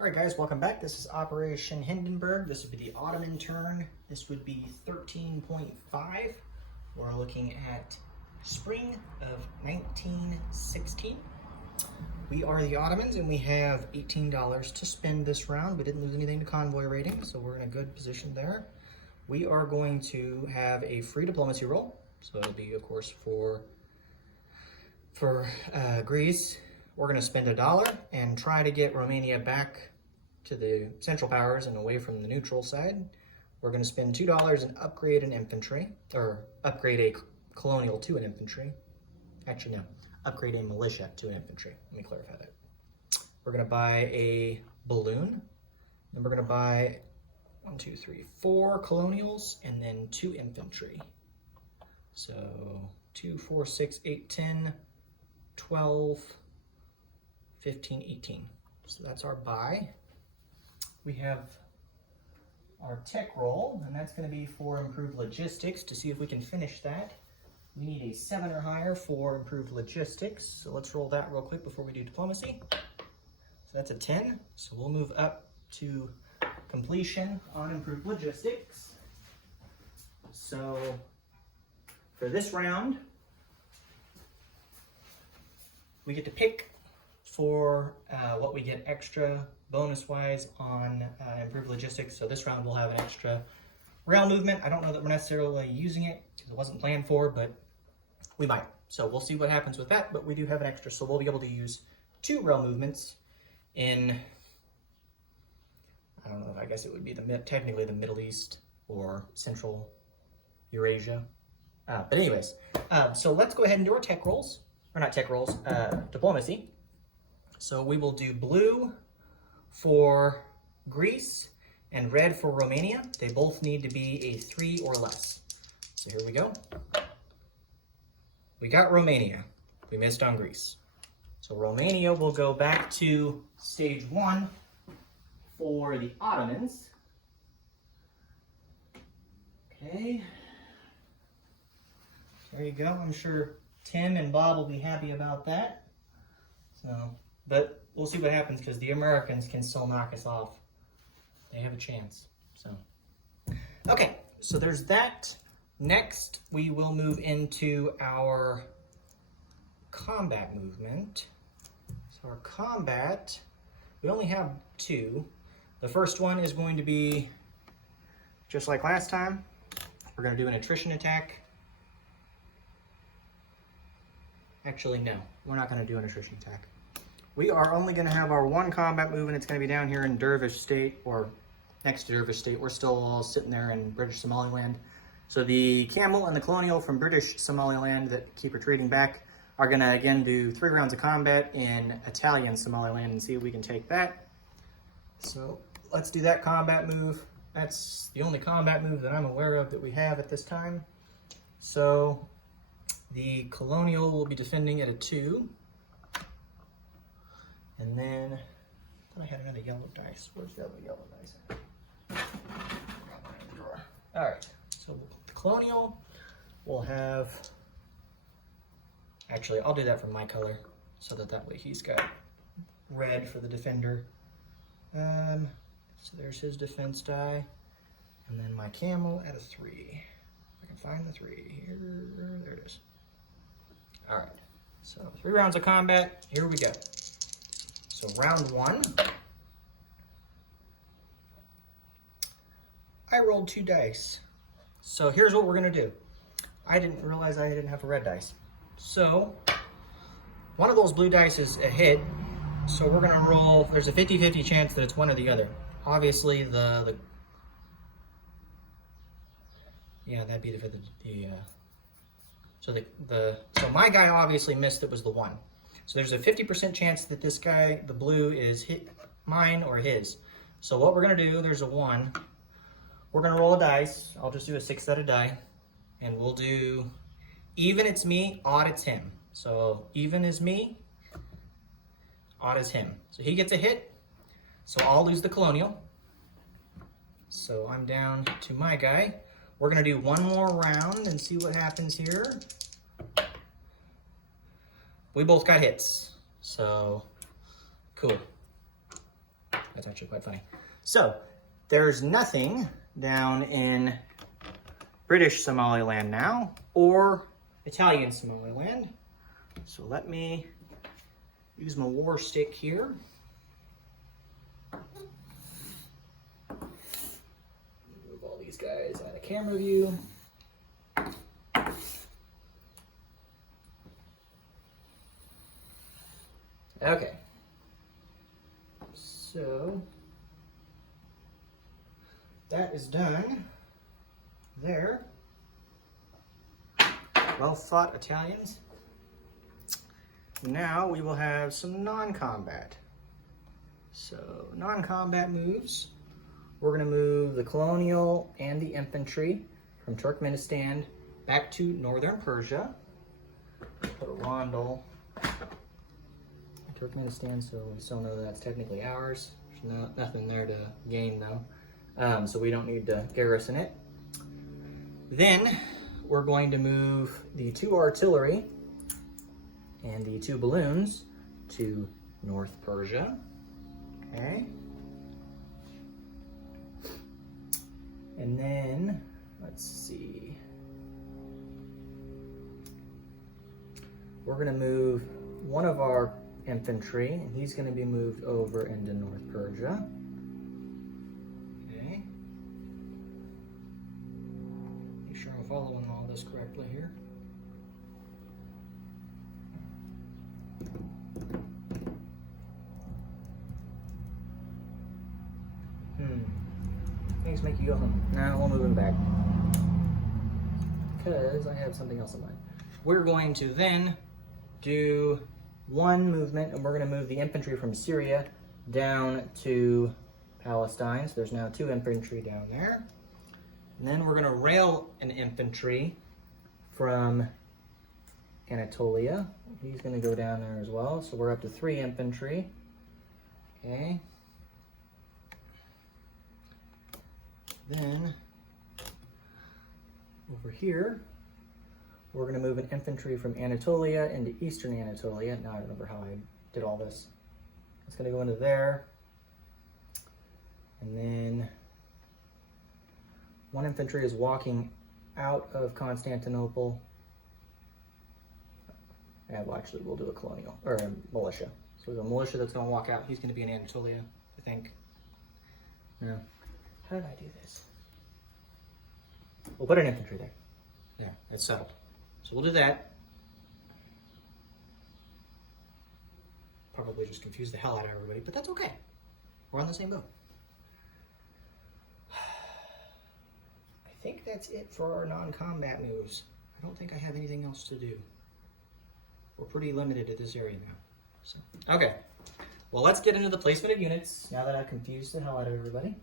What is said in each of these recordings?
All right, guys, welcome back. This is Operation Hindenburg. This would be the Ottoman turn. This would be 13.5. We're looking at spring of 1916. We are the Ottomans, and we have $18 to spend this round. We didn't lose anything to convoy rating, so we're in a good position there. We are going to have a free diplomacy roll. So it'll be, of course, for Greece. We're going to spend $1 and try to get Romania back to the Central Powers and away from the neutral side. We're going to spend $2 and upgrade an infantry, or upgrade a colonial to an infantry. Actually, no, upgrade a militia to an infantry. Let me clarify that. We're going to buy a balloon. Then we're going to buy 4 colonials and then 2 infantry. So 2, 4, 6, 8, 10, 12, 15, 18. So that's our buy. We have our tech roll, and that's going to be for improved logistics. To see if we can finish that, we need a 7 or higher for improved logistics. So let's roll that real quick before we do diplomacy. So that's a 10. So we'll move up to completion on improved logistics. So for this round, we get to pick for what we get extra bonus-wise on improved logistics. So this round we'll have an extra rail movement. I don't know that we're necessarily using it because it wasn't planned for, but we might. So we'll see what happens with that, but we do have an extra. So we'll be able to use 2 rail movements in, I don't know, I guess it would be technically the Middle East or Central Eurasia. But anyways, so let's go ahead and do our tech rolls, or not tech rolls, diplomacy. So we will do blue for Greece and red for Romania. They both need to be a 3 or less. So here we go. We got Romania. We missed on Greece. So Romania will go back to stage 1 for the Ottomans. Okay. There you go. I'm sure Tim and Bob will be happy about that. So, but we'll see what happens because the Americans can still knock us off. They have a chance. So, okay. So there's that. Next, we will move into our combat movement. So our combat, we only have 2. The first one is going to be just like last time. We're going to do an attrition attack. Actually, no, we're not going to do an attrition attack. We are only going to have our 1 combat movement. It's going to be down here in Dervish State, or next to Dervish State. We're still all sitting there in British Somaliland. So the Camel and the Colonial from British Somaliland that keep retreating back are going to, again, do 3 rounds of combat in Italian Somaliland and see if we can take that. So let's do that combat move. That's the only combat move that I'm aware of that we have at this time. So the Colonial will be defending at a 2. And then, I thought I had another yellow dice. Where's the other yellow dice? All right, so the Colonial will have, actually, I'll do that for my color so that way he's got red for the defender. So there's his defense die. And then my Camel at a 3. If I can find the 3 here, there it is. All right, so 3 rounds of combat, here we go. So round 1, I rolled 2 dice. So here's what we're gonna do. I didn't realize I didn't have a red dice. So one of those blue dice is a hit. So we're gonna roll, there's a 50-50 chance that it's one or the other. Obviously yeah, that'd be so my guy obviously missed, it was the 1. So there's a 50% chance that this guy, the blue, is mine or his. So what we're gonna do, there's a 1. We're gonna roll a dice. I'll just do a 6-sided die. And we'll do, even it's me, odd it's him. So even is me, odd is him. So he gets a hit, so I'll lose the Colonial. So I'm down to my guy. We're gonna do 1 more round and see what happens here. We both got hits, so cool. That's actually quite funny. So there's nothing down in British Somaliland now, or Italian Somaliland. So let me use my war stick here. Move all these guys out of camera view. Okay. So that is done there. Well fought, Italians. Now we will have some non-combat. So non-combat moves. We're going to move the colonial and the infantry from Turkmenistan back to northern Persia. Put a rondel in Turkmenistan, so we still know that's technically ours. There's nothing there to gain though, so we don't need to garrison it. Then we're going to move the 2 artillery and the 2 balloons to North Persia. Okay. And then, let's see. We're going to move one of our infantry, and he's going to be moved over into North Persia. Okay. Make sure I'm following all this correctly here. Things make you go home. Now we'll move him back, because I have something else in mind. We're going to then do one movement, and we're going to move the infantry from Syria down to Palestine. So there's now 2 infantry down there. And then we're going to rail an infantry from Anatolia. He's going to go down there as well. So we're up to 3 infantry. Okay. Then over here, we're going to move an infantry from Anatolia into eastern Anatolia. Now I remember how I did all this. It's going to go into there. And then 1 infantry is walking out of Constantinople. Yeah, well, actually, we'll do a colonial, or a militia. So there's a militia that's going to walk out. He's going to be in Anatolia, I think. No. How did I do this? We'll put an infantry there. There, it's settled. So we'll do that. Probably just confuse the hell out of everybody, but that's okay. We're on the same boat. I think that's it for our non-combat moves. I don't think I have anything else to do. We're pretty limited to this area now. So, okay. Well, let's get into the placement of units now that I've confused the hell out of everybody.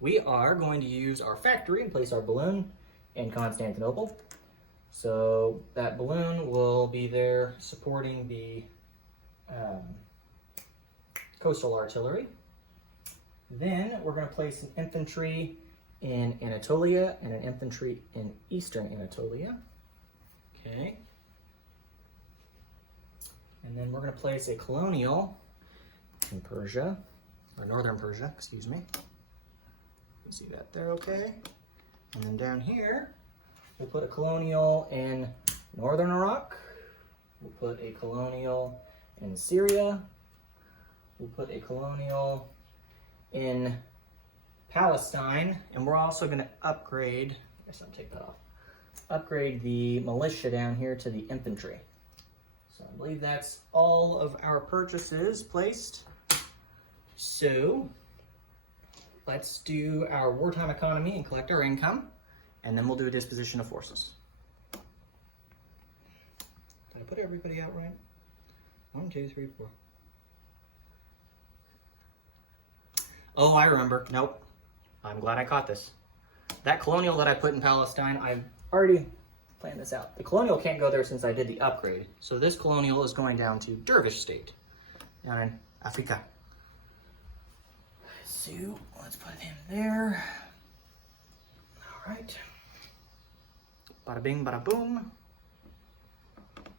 We are going to use our factory and place our balloon in Constantinople. So that balloon will be there supporting the coastal artillery. Then we're going to place an infantry in Anatolia and an infantry in eastern Anatolia. Okay. And then we're going to place a colonial in Persia, or northern Persia, excuse me. You see that there, okay? And then down here, we'll put a colonial in northern Iraq. We'll put a colonial in Syria. We'll put a colonial in Palestine. And we're also going to upgrade, I guess I'll take that off, upgrade the militia down here to the infantry. So I believe that's all of our purchases placed. So let's do our wartime economy and collect our income, and then we'll do a disposition of forces. Did I put everybody out right? 1, 2, 3, 4. Oh, I remember. Nope. I'm glad I caught this. That colonial that I put in Palestine, I've already planned this out. The colonial can't go there since I did the upgrade. So this colonial is going down to Dervish State, down in Africa. So let's put him there. All right. Bada bing, bada boom.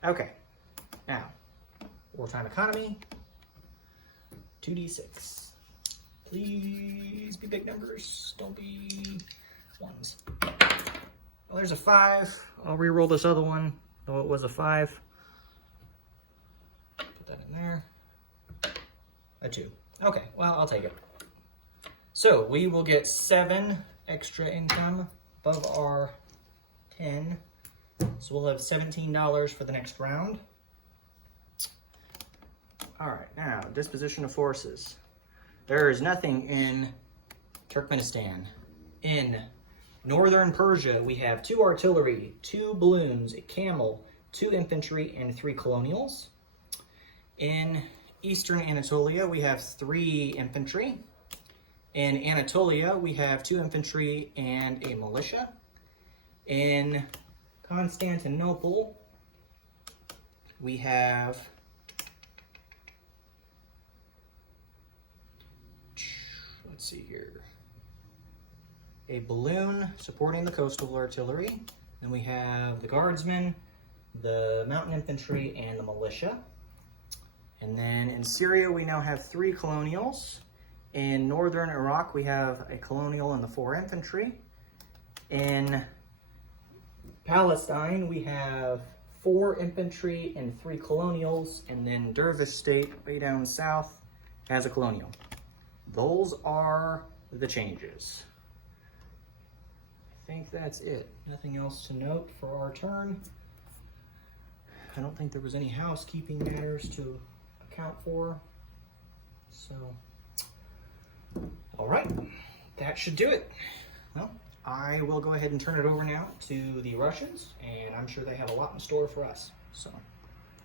Okay. Now, wartime economy, 2d6. Please be big numbers. Don't be ones. Well, there's a 5. I'll re-roll this other one, though it was a 5. Put that in there. A 2. Okay, well, I'll take it. So we will get 7 extra income above our 10. So we'll have $17 for the next round. All right, now, disposition of forces. There is nothing in Turkmenistan. In northern Persia, we have 2 artillery, 2 balloons, a camel, 2 infantry, and 3 colonials. In eastern Anatolia, we have 3 infantry. In Anatolia, we have 2 infantry and a militia. In Constantinople, we have let's see here, a balloon supporting the coastal artillery. Then we have the guardsmen, the mountain infantry, and the militia. And then in Syria, we now have 3 colonials. In northern Iraq, we have a colonial and the 4 infantry. In Palestine, we have 4 infantry and 3 colonials. And then Dervish State, way down south, has a colonial. Those are the changes. I think that's it. Nothing else to note for our turn. I don't think there was any housekeeping matters to account for. So, all right, that should do it. Well, I will go ahead and turn it over now to the Russians, and I'm sure they have a lot in store for us. So,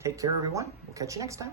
take care, everyone. We'll catch you next time.